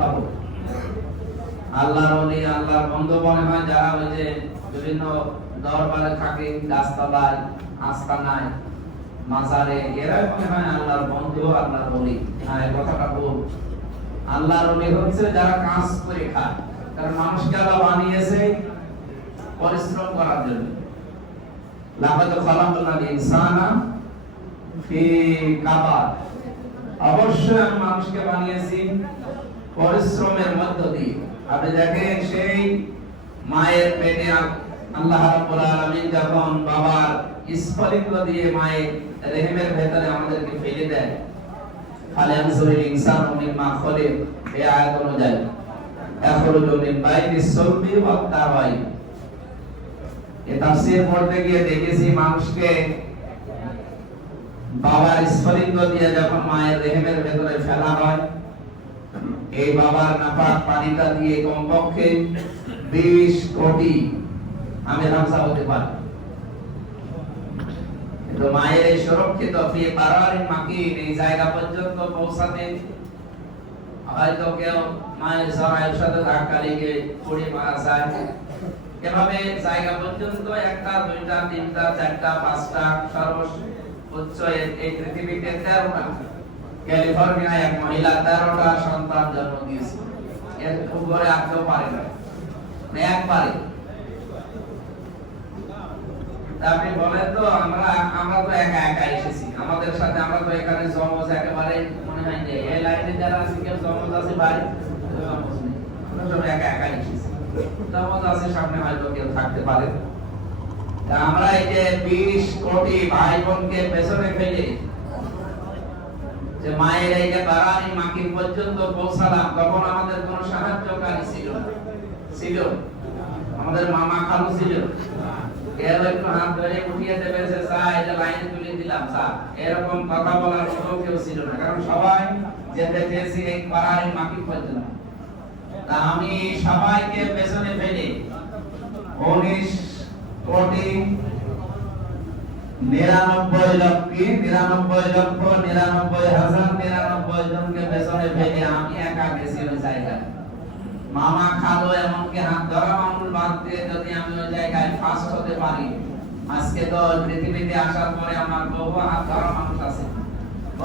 পাবো। আল্লাহর ওলি, আল্লাহর বন্ধু মনে হয় যারা ওই যে বিভিন্ন দরবারে থাকে, গাছতলায়, আস্তানায়, মাজারে, এরা মনে হয় আল্লাহর বন্ধু, আল্লাহর ওলি। হ্যাঁ, এই কথাটা ভুল। আল্লাহর ওলি হচ্ছে যারা কাজ করে খায়। কারণ মানুষকে আল্লাহ বানিয়েছে পরিশ্রম করার জন্য। লাকাদ খালাকনাল ইনসানা ফি কাবাদ, অবশ্যই আমি মানুষকে বানিয়েছি পরিশ্রমের মধ্য দিয়ে। আপনি দেখেন সেই মায়ের পেটে আল্লাহ রাব্বুল আলামিন যখন বাবার স্ফলিত দিয়ে মায়ের রেহেমের ভেতরে আমাদেরকে ফেলে দেয়, ফালায়ানজুরিল ইনসানু মিম্মা খুলিক, এই আয়াত অনুযায়ী ইয়াখরুজু মিন বাইনিস সুলবি ওয়াত তারাই। এই তাফসীর পড়তে গিয়ে দেখেছি মানুষকে বাবার স্ফলিত দিয়ে যখন মায়ের রেহেমের ভেতরে ফেলা হয়, এই বাবার নাপাক পানিটা দিয়ে কমপক্ষে 20 কোটি আমের হামসা হতে পারে। তো মায়ের এই সুরক্ষিত ফি পারারিন মাকিন, এই জায়গা পর্যন্ত পৌঁছাতে হয়তো কেউ মায়ের জরায়ুর সাথে ধাক্কা লেগে পড়ে মারা যায়। এভাবে জায়গা পর্যন্ত একটা, দুইটা, তিনটা, চারটা, পাঁচটা, সর্বোচ্চ এই পৃথিবীতে 13টা, ক্যালিফোর্নিয়ায় এক মহিলা 13টা সন্তান জন্ম দিয়েছে। এর উপরে আর কেউ পারে না, একবারে। আপনি বলেন তো, আমরা তো একা একা এসেছি, আমাদের সাথে আমরা তো এখানে জমজ একেবারে মনে হয় যে এই লাইনে যারা আছে কেউ জমজ আছে বাইরে, জমজ নেই, আমরা সব একা একা এসেছি। জমজ আছে সামনে হয়তো কেউ থাকতে পারে। আমরা এই যে 20 কোটি ভাই বোনকে পেছনে ফেলে যে মায়ের এই যে বারানি মাকিন পর্যন্ত পৌঁছালাম, তখন আমাদের কোনো সাহায্যকারী ছিল না, ছিল আমাদের মামা খালু ছিল। কেউ একটু হাত ধরে উঠিয়ে দেবে যে স্যার এটা লাইনে তুলে দিলাম স্যার, এরকম কথা বলার মতো কেউ ছিল না। কারণ সবাই যেতে চেয়েছি এই বারানি মাকিন পর্যন্ত। তা আমি সবাইকে পেছনে ফেলে 19 কোটি 99 লক্ষ 99,99,099 জনকে পেছনে ফেলে আমি একা গেছি ওই জায়গায়। মামা খালো এমনকি হাত ধরা মানুষ বাদ দিয়ে যদি আমি ওই জায়গায় ফার্স্ট হতে পারি, আজকে তো পৃথিবীতে আসার পরে আমার বহু হাত ধরা মানুষ আছে,